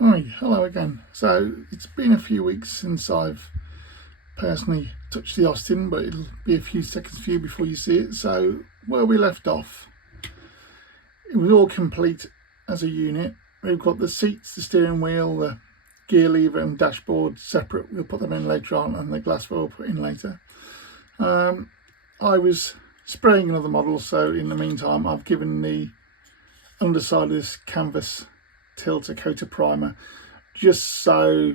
Hi, hello again. So it's been a few weeks since I've personally touched the Austin, but it'll be a few seconds for you before you see it. So where we left off, it was all complete as a unit. We've got the seats, the steering wheel, the gear lever and dashboard separate. We'll put them in later on, and the glass we'll put in later. I was spraying another model, so in the meantime I've given the underside of this canvas tilt a coat of primer, just so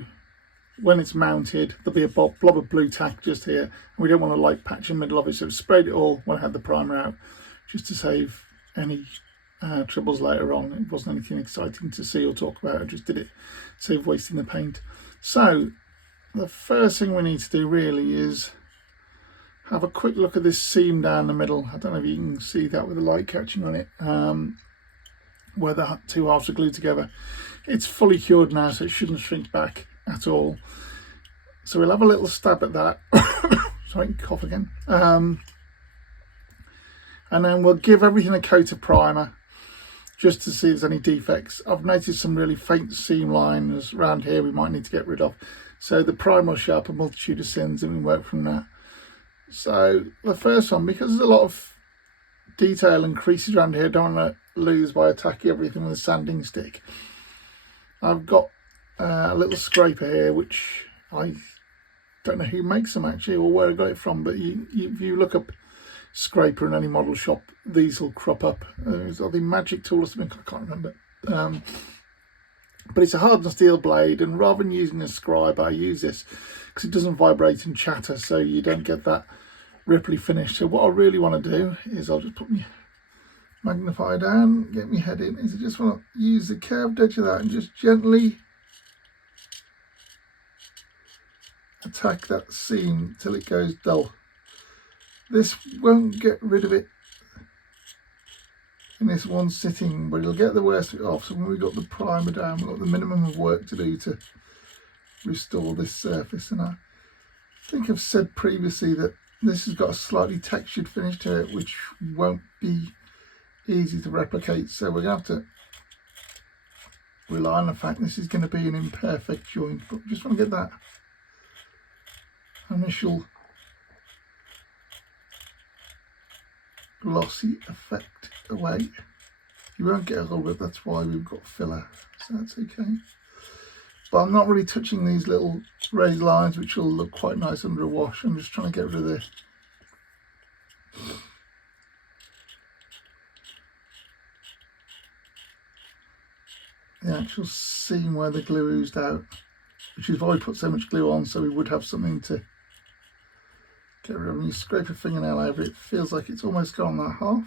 when it's mounted there'll be a blob of blue tack just here, and we don't want a light patch in the middle of it, so I've sprayed it all when I had the primer out, just to save any troubles later on. It wasn't anything exciting to see or talk about, I just did it to save wasting the paint. So the first thing we need to do really is have a quick look at this seam down the middle. I don't know if you can see that with the light catching on it, where the two halves are glued together. It's fully cured now, so it shouldn't shrink back at all. So we'll have a little stab at that. Sorry, cough again. And then we'll give everything a coat of primer just to see if there's any defects. I've noticed some really faint seam lines around here we might need to get rid of. So the primer will show up a multitude of sins and we work from that. So the first one, because there's a lot of detail and creases around here, don't want to lose by attacking everything with a sanding stick. I've got a little scraper here, which I don't know who makes them actually or where I got it from, but if you look up scraper in any model shop, these will crop up. It's the Magic Tool or something, I can't remember. But it's a hardened steel blade, and rather than using a scribe, I use this because it doesn't vibrate and chatter, so you don't get that ripply finish. So what I really want to do is I'll just put my magnify down, get my head in, is I just want to use the curved edge of that and just gently attack that seam till it goes dull. This won't get rid of it in this one sitting, but it'll get the worst of it off. So when we've got the primer down, we've got the minimum of work to do to restore this surface. And I think I've said previously that this has got a slightly textured finish to it, which won't be easy to replicate, so we're going to have to rely on the fact this is going to be an imperfect joint, but we just want to get that initial glossy effect away. You won't get a little bit, that's why we've got filler, so that's okay. But I'm not really touching these little raised lines, which will look quite nice under a wash. I'm just trying to get rid of this. The actual seam where the glue oozed out, which is why we put so much glue on, so we would have something to get rid of. When you scrape a fingernail over it, it feels like it's almost gone that half.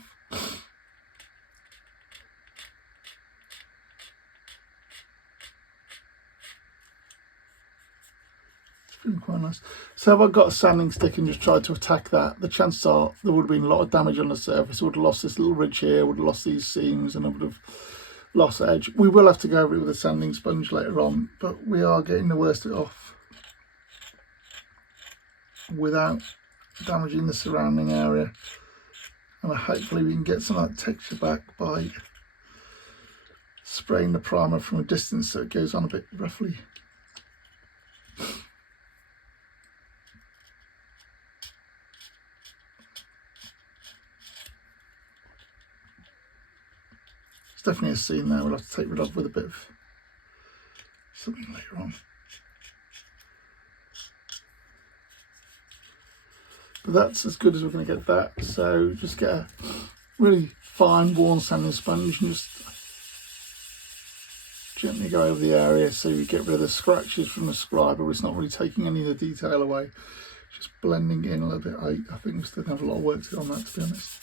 It's feeling quite nice. So if I got a sanding stick and just tried to attack that, the chances are there would have been a lot of damage on the surface. I would have lost this little ridge here, would have lost these seams, and I would have lost edge. We will have to go over it with a sanding sponge later on, but we are getting the worst of it off without damaging the surrounding area, and hopefully we can get some of that texture back by spraying the primer from a distance so it goes on a bit roughly. Definitely a seam there, we'll have to take rid of with a bit of something later on. But that's as good as we're going to get that, so just get a really fine worn sanding sponge and just gently go over the area so you get rid of the scratches from the scribe, but it's not really taking any of the detail away, just blending in a little bit. I think we still have a lot of work to do on that, to be honest.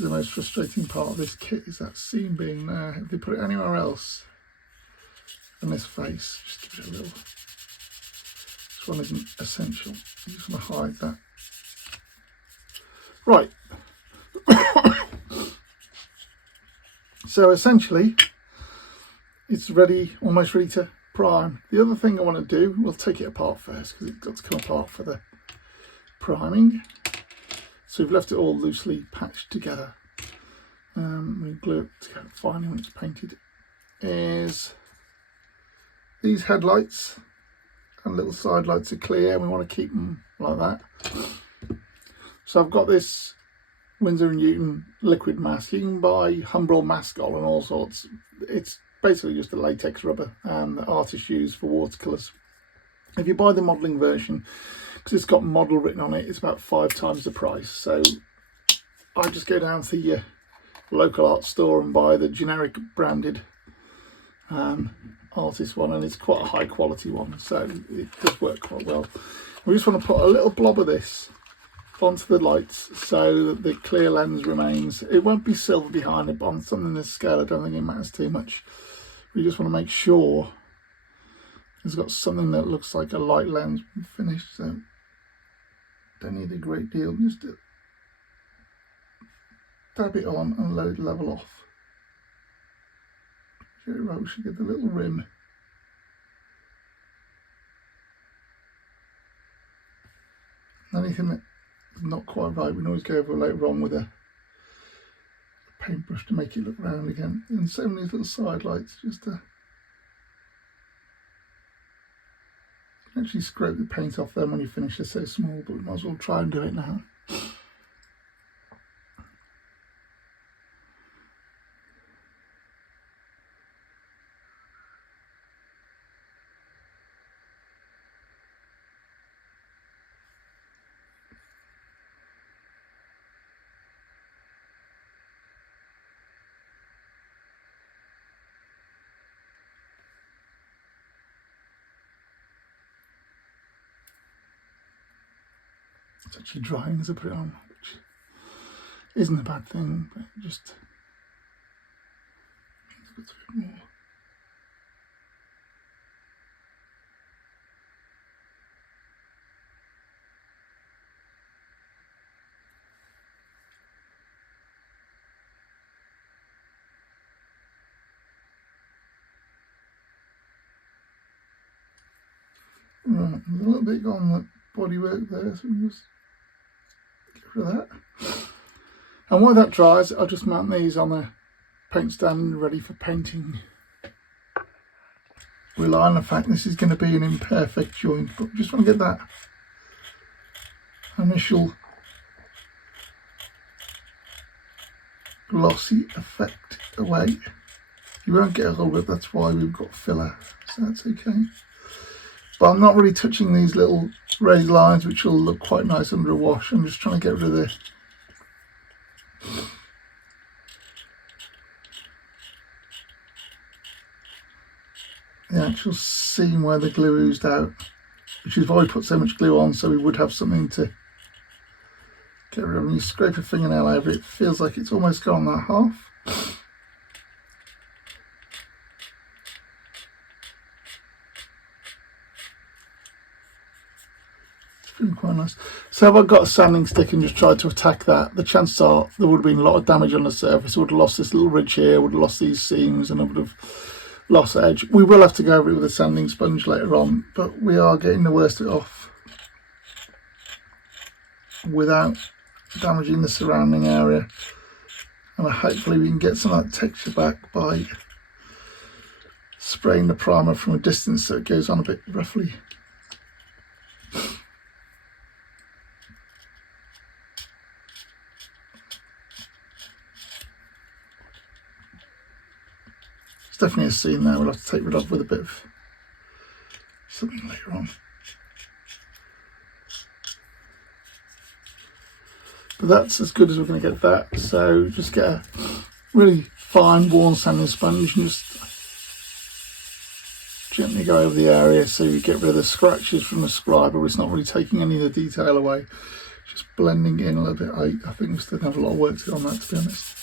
The most frustrating part of this kit is that seam being there. If they put it anywhere else than this face, just give it a little. This one isn't essential. I just want to hide that. Right. So essentially, it's ready, almost ready to prime. The other thing I want to do, we'll take it apart first because it's got to come apart for the priming. So we've left it all loosely patched together. We glue it together finally when it's painted. is these headlights and little side lights are clear, and we want to keep them like that. So I've got this Winsor & Newton liquid mask. You can buy Humbrol mask oil and all sorts. It's basically just a latex rubber that artists use for watercolours. If you buy the modelling version, because it's got model written on it, it's about 5 times the price. So I just go down to your local art store and buy the generic branded artist one, and it's quite a high quality one, so it does work quite well. We just want to put a little blob of this onto the lights so that the clear lens remains. It won't be silver behind it, but on something this scale I don't think it matters too much. We just want to make sure it's got something that looks like a light lens finished, so don't need a great deal. Just dab it on and let it level off. Get it right, we should get the little rim. Anything that's not quite right, we can always go over later on with a paintbrush to make it look round again. And so many little side lights, just to actually scrape the paint off them when you finish. They're so small, but we might as well try and do it now. It's actually drying as I put it on, which isn't a bad thing, but it just means I've got a bit more. Right, there's a little bit on the bodywork there, so we just get rid of that. And while that dries, I'll just mount these on a paint stand ready for painting. Rely on the fact this is going to be an imperfect joint, but just want to get that initial glossy effect away. You won't get a little bit, that's why we've got filler, so that's okay. But I'm not really touching these little raised lines, which will look quite nice under a wash. I'm just trying to get rid of the actual seam where the glue oozed out, which is why we put so much glue on, so we would have something to get rid of. When you scrape a fingernail over it, it feels like it's almost gone that half. Quite nice. So if I got a sanding stick and just tried to attack that, the chances are there would have been a lot of damage on the surface. I would have lost this little ridge here, would have lost these seams, and I would have lost edge. We will have to go over it with a sanding sponge later on, but we are getting the worst of it off without damaging the surrounding area, and hopefully we can get some of that texture back by spraying the primer from a distance so it goes on a bit roughly. Definitely a seam there, we'll have to take rid of with a bit of something later on. But that's as good as we're going to get that, so just get a really fine worn sanding sponge and just gently go over the area so you get rid of the scratches from the scribe, but it's not really taking any of the detail away, just blending in a little bit. I think we still have a lot of work to do on that, to be honest.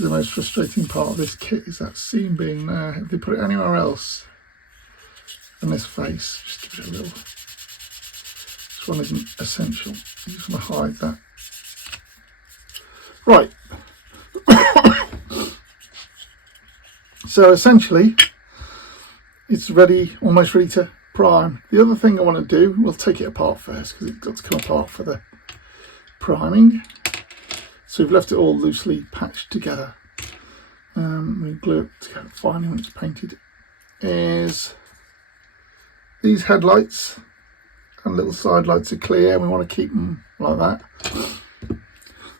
The most frustrating part of this kit is that seam being there. If they put it anywhere else than this face, just give it a little. This one isn't essential. You just want to hide that. Right. So essentially, it's ready, almost ready to prime. The other thing I want to do, we'll take it apart first because it's got to come apart for the priming. So we've left it all loosely patched together. we glue it together finally when it's painted, is these headlights and little side lights are clear, and we want to keep them like that.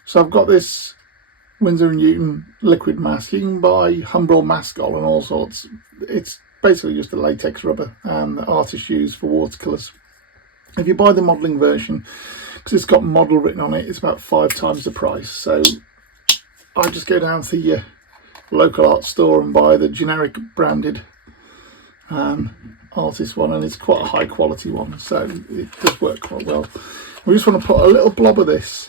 So I've got this Winsor & Newton liquid mask. You can buy Humbrol mask oil and all sorts. It's basically just a latex rubber that artists use for watercolours. If you buy the modelling version, because it's got model written on it, it's about 5 times the price. So I just go down to your local art store and buy the generic branded artist one, and it's quite a high quality one, so it does work quite well. We just want to put a little blob of this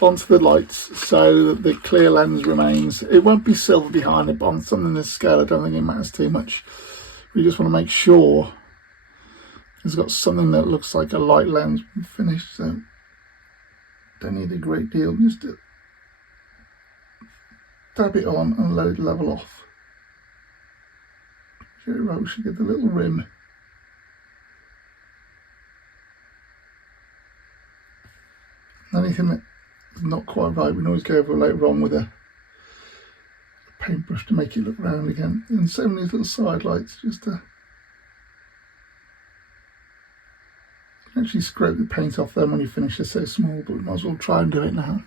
onto the lights so that the clear lens remains. It won't be silver behind it, but on something this scale I don't think it matters too much. We just want to make sure it's got something that looks like a light lens finished, so don't need a great deal, just to dab it on and let it level off. Get it right, we should get the little rim. Anything that's not quite right, we can always go over later on with a paintbrush to make it look round again. And same with these little side lights, just to actually scrape the paint off them when you finish. They're so small, but we might as well try and do it now.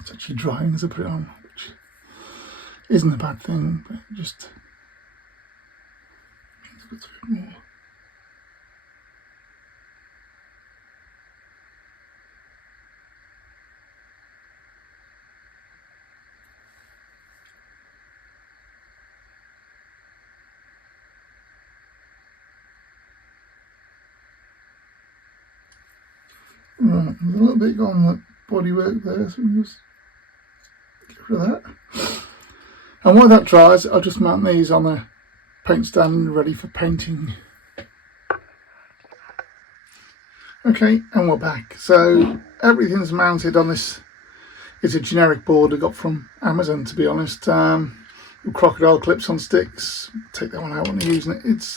It's actually drying as I put it on, which isn't a bad thing, but it just means I've got to do it more. Right, there's a little bit on the bodywork there, so we just get rid of that. And while that dries, I'll just mount these on a paint stand ready for painting. Okay, and we're back. So everything's mounted on this. It's a generic board I got from Amazon, to be honest. With crocodile clips on sticks. Take that one out when you're using it. It's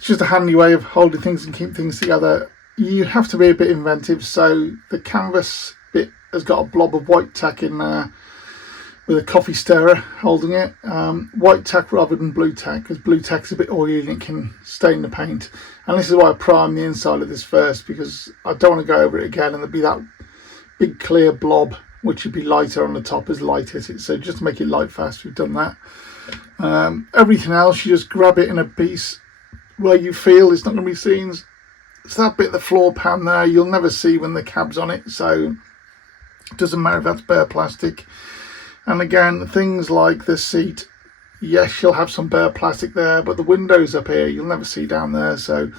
just a handy way of holding things and keep things together. You have to be a bit inventive, so the canvas bit has got a blob of white tack in there with a coffee stirrer holding it. White tack rather than blue tack, because blue tack's a bit oily and it can stain the paint. And this is why I prime the inside of this first, because I don't want to go over it again and there'll be that big clear blob which would be lighter on the top as light hits it. So just to make it light fast, we've done that. Everything else, you just grab it in a piece where you feel it's not going to be seen. So that bit of the floor pan there, you'll never see when the cab's on it, so it doesn't matter if that's bare plastic. And again, things like the seat, yes, you'll have some bare plastic there, but the windows up here, you'll never see down there, so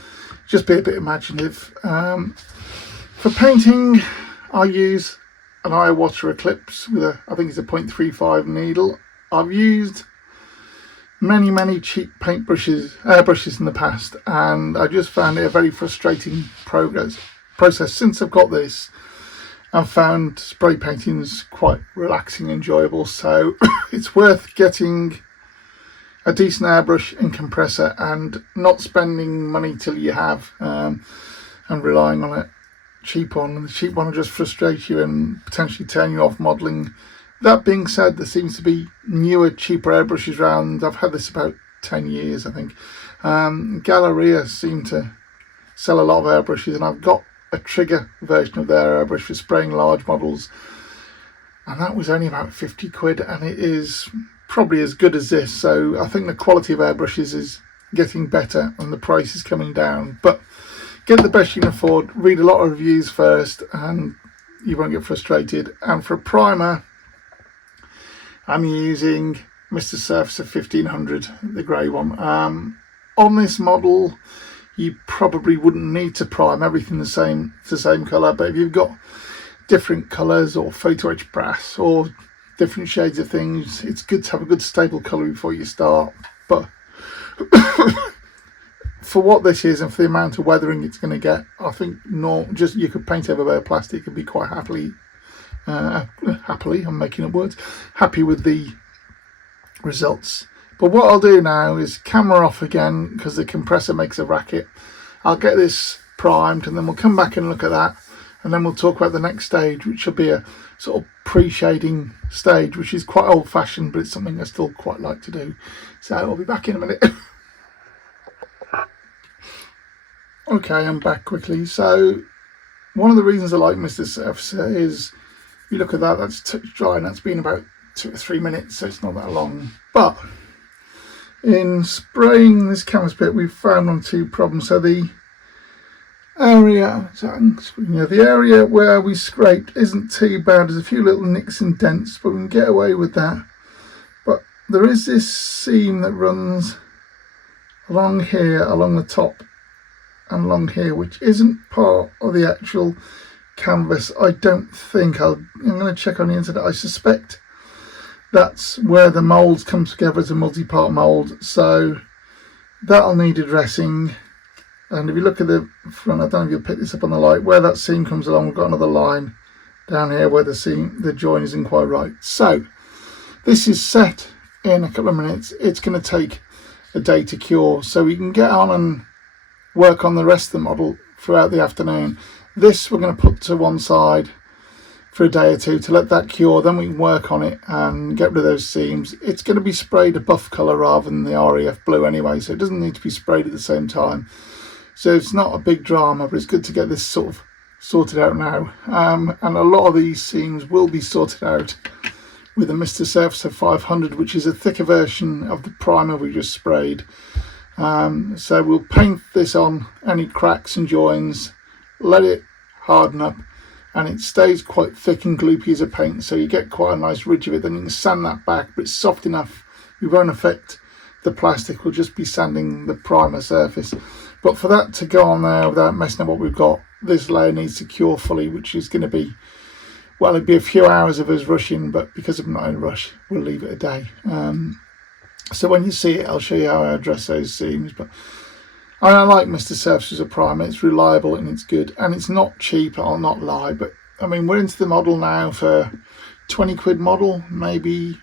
just be a bit imaginative. For painting, I use an eye water Eclipse with a, I think it's a 0.35 needle. I've used many cheap paint airbrushes in the past, and I just found it a very frustrating process. Since I've got this, I've found spray painting's quite relaxing and enjoyable, so it's worth getting a decent airbrush and compressor and not spending money till you have, and relying on a cheap one. And the cheap one will just frustrate you and potentially turn you off modelling. That being said, there seems to be newer, cheaper airbrushes around. I've had this about 10 years, I think. Galleria seem to sell a lot of airbrushes, and I've got a Trigger version of their airbrush for spraying large models. And that was only about 50 quid, and it is probably as good as this. So I think the quality of airbrushes is getting better and the price is coming down. But get the best you can afford. Read a lot of reviews first, and you won't get frustrated. And for a primer, I'm using Mr. Surfacer 1500, the grey one. On this model, you probably wouldn't need to prime everything the same colour, but if you've got different colours or photo etched brass or different shades of things. It's good to have a good stable colour before you start, but for what this is and for the amount of weathering it's going to get, I think just you could paint over bare plastic and be quite happily, I'm making up words, happy with the results. But what I'll do now is camera off again because the compressor makes a racket. I'll get this primed and then we'll come back and look at that, and then we'll talk about the next stage, which will be a sort of pre-shading stage, which is quite old-fashioned, but it's something I still quite like to do. So I'll be back in a minute. Okay, I'm back quickly. So one of the reasons I like Mr. Surfacer is, you look at that, that's touch dry, and that's been about 2 or 3 minutes, so it's not that long. But in spraying this canvas bit, we've found on 2 problems. So the area, the area where we scraped isn't too bad. There's a few little nicks and dents, but we can get away with that. But there is this seam that runs along here, along the top, and along here, which isn't part of the actual canvas. I don't think. I'm going to check on the internet. I suspect that's where the moulds come together as a multi-part mould, so that'll need addressing. And if you look at the front, I don't know if you'll pick this up on the light, where that seam comes along, we've got another line down here where the join isn't quite right. So this is set in a couple of minutes. It's going to take a day to cure, so we can get on and work on the rest of the model throughout the afternoon. This we're going to put to one side for a day or 2 to let that cure, then we can work on it and get rid of those seams. It's going to be sprayed a buff colour rather than the REF blue anyway, so it doesn't need to be sprayed at the same time. So it's not a big drama, but it's good to get this sort of sorted out now. And a lot of these seams will be sorted out with the Mr. Surfacer 500, which is a thicker version of the primer we just sprayed. So we'll paint this on any cracks and joins, let it harden up, and it stays quite thick and gloopy as a paint, so you get quite a nice ridge of it. Then you can sand that back, but it's soft enough, we won't affect the plastic, we'll just be sanding the primer surface. But for that to go on there without messing up what we've got, this layer needs to cure fully, which is going to be, well, it'd be a few hours of us rushing, but because I'm not in a rush, we'll leave it a day. So when you see it, I'll show you how I address those seams. But I like Mr. Surfacer as a primer. It's reliable and it's good, and it's not cheap, I'll not lie. But I mean, we're into the model now for 20 quid model, maybe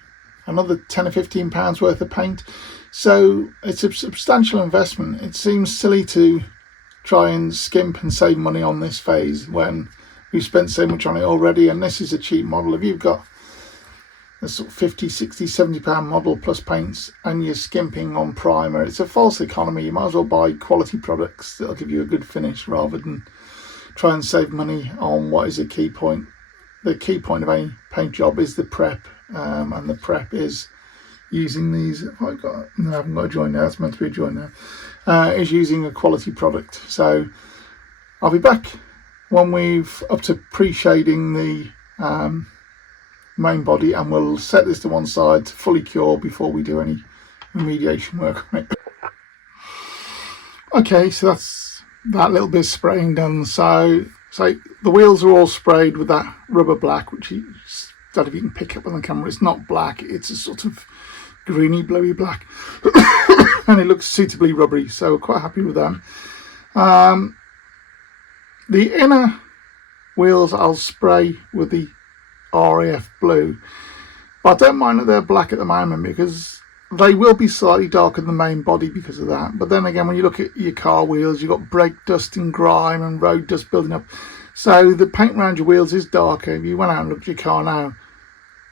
another 10 or 15 pounds worth of paint. So it's a substantial investment. It seems silly to try and skimp and save money on this phase when we've spent so much on it already, and this is a cheap model. If you've got a sort of 50, 60, 70 pound model plus paints and you're skimping on primer, it's a false economy. You might as well buy quality products that'll give you a good finish rather than try and save money on what is a key point. The key point of any paint job is the prep, and the prep is using these. I haven't got a join there, it's meant to be a join there. Is using a quality product. So I'll be back when we've up to pre-shading the main body, and we'll set this to one side to fully cure before we do any remediation work on it. Okay, so that's that little bit of spraying done. So the wheels are all sprayed with that rubber black, which you don't know if you can pick up on the camera. It's not black, it's a sort of greeny bluey black and it looks suitably rubbery, so we're quite happy with that. The inner wheels I'll spray with the REF blue, but I don't mind that they're black at the moment because they will be slightly darker than the main body because of that. But then again, when you look at your car wheels, you've got brake dust and grime and road dust building up, so the paint around your wheels is darker. If you went out and looked at your car now,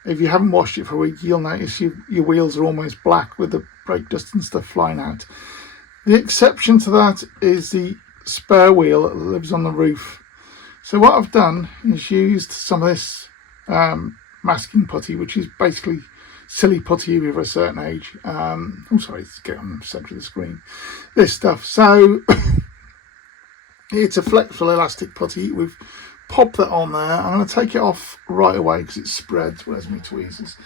if you haven't washed it for a week, you'll notice your wheels are almost black with the brake dust and stuff flying out. The exception to that is the spare wheel that lives on the roof. So what I've done is used some of this masking putty, which is basically silly putty if you're of a certain age. Oh, sorry, let's get on the centre of the screen. This stuff. So it's a flexible elastic putty. We've popped that on there. I'm going to take it off right away because it spreads. Where's my tweezers?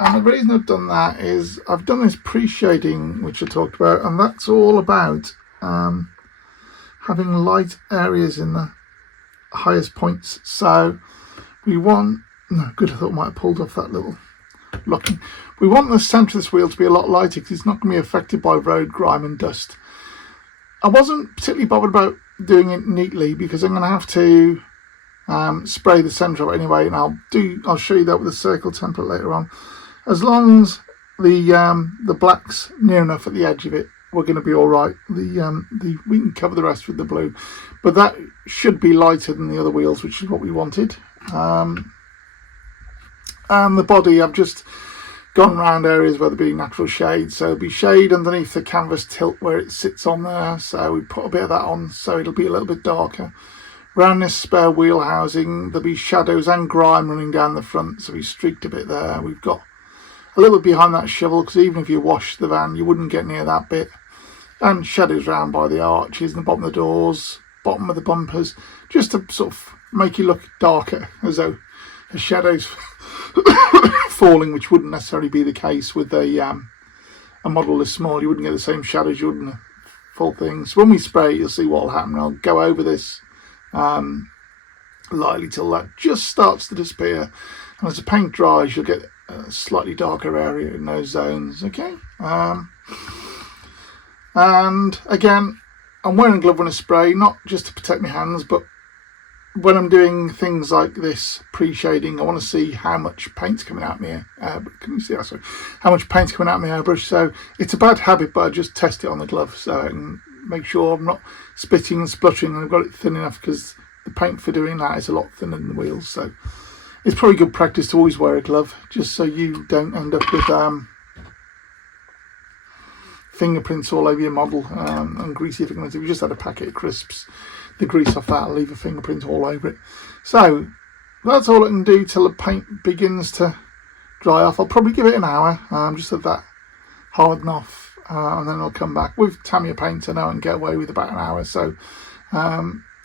And the reason I've done that is I've done this pre-shading, which I talked about, and that's all about having light areas in the highest points. So we want, no, good, I thought I might have pulled off that little looking. We want the centre of this wheel to be a lot lighter because it's not going to be affected by road grime and dust. I wasn't particularly bothered about doing it neatly because I'm going to have to spray the centre of it anyway, and I'll show you that with the circle template later on. As long as the black's near enough at the edge of it, we're going to be all right. We can cover the rest with the blue, but that should be lighter than the other wheels, which is what we wanted. And the body, I've just gone around areas where there'll be natural shade, so there'll be shade underneath the canvas tilt where it sits on there, so we put a bit of that on so it'll be a little bit darker. Around this spare wheel housing there'll be shadows and grime running down the front, so we streaked a bit there. We've got a little bit behind that shovel because even if you wash the van you wouldn't get near that bit, and shadows round by the arches and the bottom of the doors, bottom of the bumpers, just to sort of make you look darker, as though the shadows falling, which wouldn't necessarily be the case with a model this small. You wouldn't get the same shadows you would in a full thing. So when we spray you'll see what will happen. I'll go over this lightly till that just starts to disappear, and as the paint dries you'll get a slightly darker area in those zones. Okay, and again I'm wearing a glove when I spray, not just to protect my hands, but when I'm doing things like this pre-shading, I want to see how much paint's coming out of my can you see that? Sorry, how much paint's coming out of my airbrush. So it's a bad habit, but I just test it on the glove so I can make sure I'm not spitting and spluttering and I've got it thin enough, because the paint for doing that is a lot thinner than the wheels. So it's probably good practice to always wear a glove, just so you don't end up with fingerprints all over your model and greasy fingerprints. If you just had a packet of crisps, the grease off that will leave a fingerprint all over it. So that's all I can do till the paint begins to dry off. I'll probably give it an hour, just let that harden off, and then I'll come back. With Tamiya paint I know I can get away with about an hour, so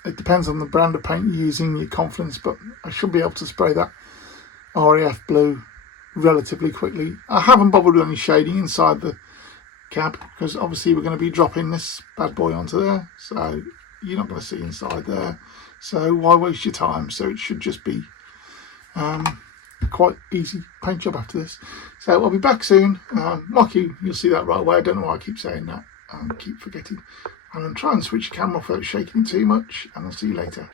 it depends on the brand of paint you're using, your confidence, but I should be able to spray that RAF blue relatively quickly. I haven't bothered with any shading inside the cab because obviously we're going to be dropping this bad boy onto there, so you're not going to see inside there, so why waste your time? So it should just be quite easy paint job after this. So I'll be back soon. Like you'll see that right away. I don't know why I keep saying that, I keep forgetting. And I'm trying to switch the camera off without shaking it too much, and I'll see you later.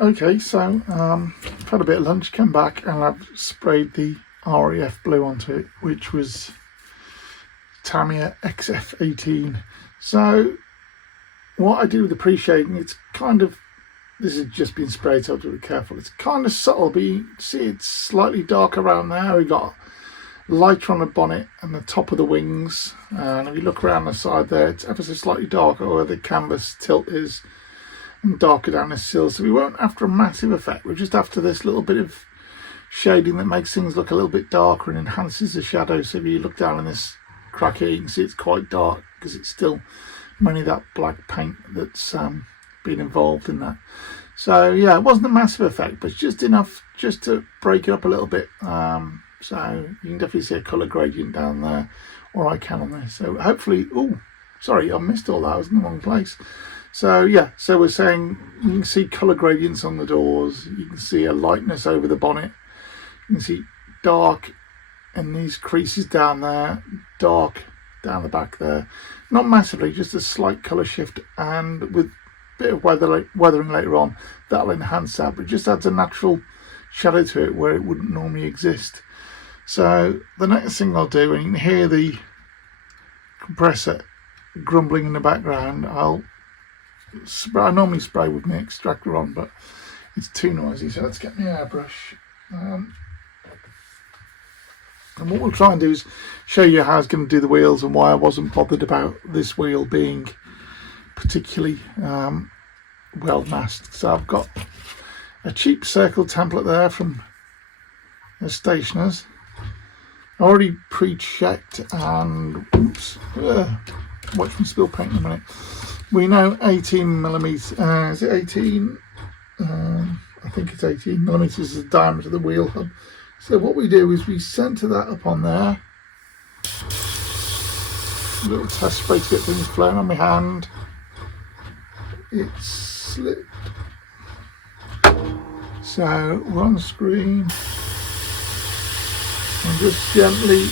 Okay, so I've had a bit of lunch, come back, and I've sprayed the RAF blue onto it, which was Tamiya XF18. So what I do with the pre-shading, it's kind of, this has just been sprayed, so I have to be careful. It's kind of subtle, but you see it's slightly dark around there. We've got lighter on the bonnet and the top of the wings, and if you look around the side there, it's ever so slightly darker where the canvas tilt is, and darker down the sill. So we weren't after a massive effect, we're just after this little bit of shading that makes things look a little bit darker and enhances the shadow. So if you look down in this crack here, you can see it's quite dark because it's still mainly that black paint that's been involved in that. So yeah, it wasn't a massive effect, but it's just enough just to break it up a little bit. So you can definitely see a colour gradient down there, or I can on this. So hopefully, oh sorry, I missed all that, I was in the wrong place. So yeah, so we're saying you can see colour gradients on the doors, you can see a lightness over the bonnet, you can see dark in these creases down there, dark down the back there. Not massively, just a slight colour shift, and with a bit of weathering later on, that'll enhance that, but it just adds a natural shadow to it where it wouldn't normally exist. So the next thing I'll do, and you can hear the compressor grumbling in the background, I normally spray with my extractor on, but it's too noisy, so let's get my airbrush. And what we'll try and do is show you how I was going to do the wheels and why I wasn't bothered about this wheel being particularly well masked. So I've got a cheap circle template there from the stationers. I already pre-checked, and oops, watch me spill paint in a minute. We know 18mm, is it 18? I think it's 18mm is the diameter of the wheel hub. So what we do is we centre that up on there. A little test spray to get things flowing on my hand. It's slipped. So we're on the screen. and just gently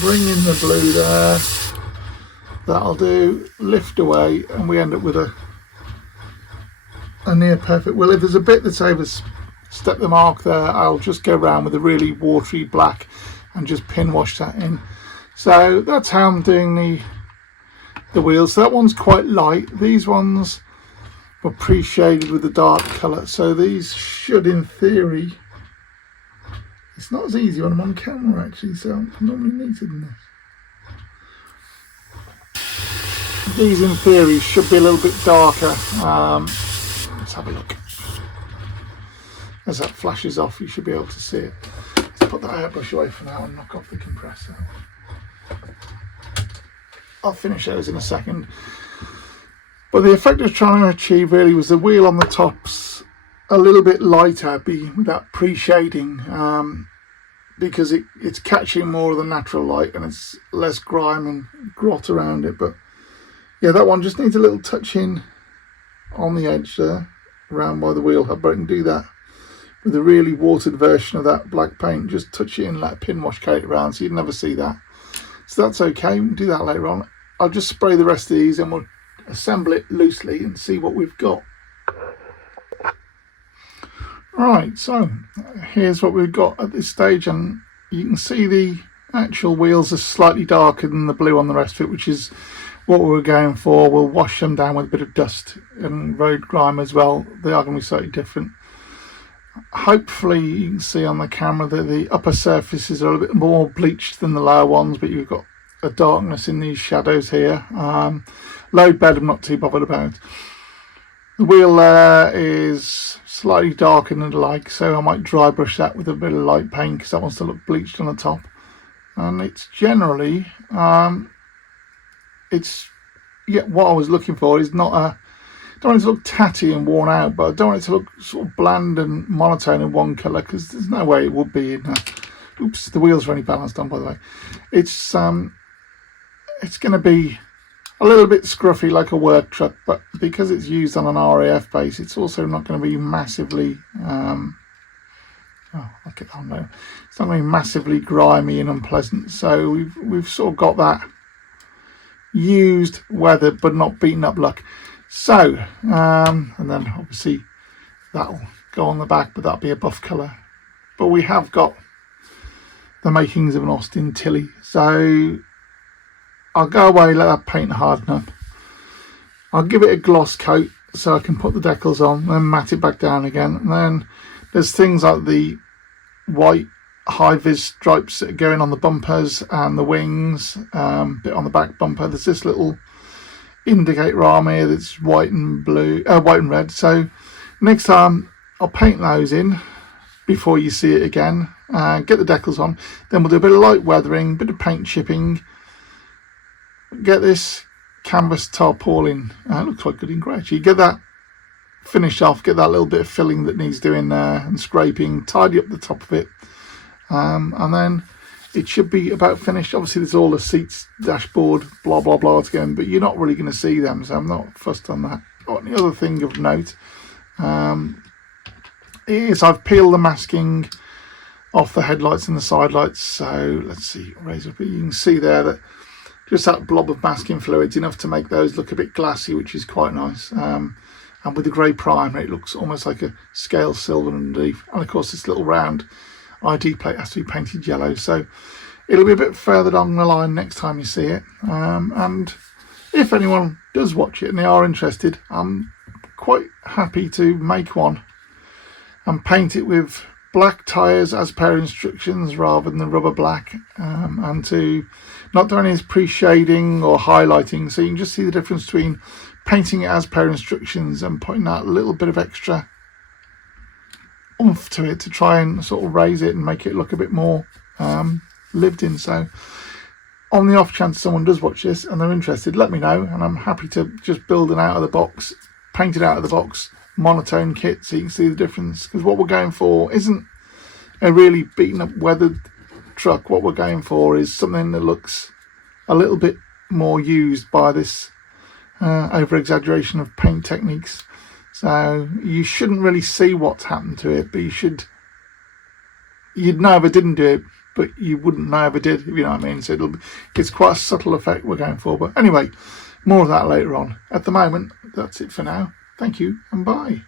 bring in the blue there. That'll do. Lift away, and we end up with a near perfect wheel. If there's a bit that's overstepped the mark there, I'll just go around with a really watery black and just pin wash that in. So that's how I'm doing the wheels. So that one's quite light. These ones were pre-shaded with the dark colour, so these should, in theory, it's not as easy when I'm on camera actually, so I'm normally neater than this. These in theory should be a little bit darker. Let's have a look. As that flashes off, you should be able to see it. Let's put that airbrush away for now and knock off the compressor. I'll finish those in a second. But the effect I was trying to achieve really was the wheel on the top's a little bit lighter, with that pre-shading, because it's catching more of the natural light and it's less grime and grot around it. But yeah, that one just needs a little touch in on the edge there, around by the wheel hub. But I can do that with a really watered version of that black paint. Just touch it in, let a pin wash coat around, so you'd never see that. So that's okay, we can do that later on. I'll just spray the rest of these and we'll assemble it loosely and see what we've got. Right, so here's what we've got at this stage, and you can see the actual wheels are slightly darker than the blue on the rest of it, which is what we were going for. We'll wash them down with a bit of dust and road grime as well. They are going to be slightly different. Hopefully you can see on the camera that the upper surfaces are a little bit more bleached than the lower ones, but you've got a darkness in these shadows here. Load bed I'm not too bothered about. The wheel there is slightly darker than I'd like, so I might dry brush that with a bit of light paint because that wants to look bleached on the top. And it's generally what I was looking for is not a, don't want it to look tatty and worn out, but I don't want it to look sort of bland and monotone in one colour, because there's no way it would be in oops, the wheels are only balanced on, by the way. It's going to be a little bit scruffy like a work truck, but because it's used on an RAF base, it's also not going to be massively look at that now. It's not going to be massively grimy and unpleasant. So we've sort of got that used, weathered, but not beaten up look. So and then obviously that'll go on the back, but that'll be a buff colour. But we have got the makings of an Austin Tilly, so I'll go away, let that paint harden up. I'll give it a gloss coat so I can put the decals on, then matte it back down again. And then there's things like the white high-vis stripes that are going on the bumpers and the wings, bit on the back bumper. There's this little indicator arm here that's white and red. So next time I'll paint those in before you see it again. Get the decals on, then we'll do a bit of light weathering, bit of paint chipping, get this canvas tarpaulin, looks quite good in grey actually, get that finished off, get that little bit of filling that needs doing there and scraping, tidy up the top of it, and then it should be about finished. Obviously there's all the seats, dashboard, blah blah blah to go in, but you're not really going to see them, so I'm not fussed on that. The other thing of note is I've peeled the masking off the headlights and the side lights. So let's see, raise up, you can see there that just that blob of masking fluid's enough to make those look a bit glassy, which is quite nice. And with the grey primer, it looks almost like a scale silver underneath. And of course, this little round ID plate has to be painted yellow, so it'll be a bit further down the line next time you see it. And if anyone does watch it and they are interested, I'm quite happy to make one and paint it with black tyres as per instructions rather than the rubber black, and to not do any pre-shading or highlighting, so you can just see the difference between painting it as per instructions and putting that little bit of extra oomph to it to try and sort of raise it and make it look a bit more lived in. So on the off chance someone does watch this and they're interested, let me know, and I'm happy to just build an out of the box, paint it out of the box monotone kit so you can see the difference, because what we're going for isn't a really beaten up weathered truck. What we're going for is something that looks a little bit more used by this over exaggeration of paint techniques. So you shouldn't really see what's happened to it, but you'd know if I didn't do it, but you wouldn't know if I did, if you know what I mean. So it's quite a subtle effect we're going for. But anyway, more of that later on. At the moment, that's it for now. Thank you and bye.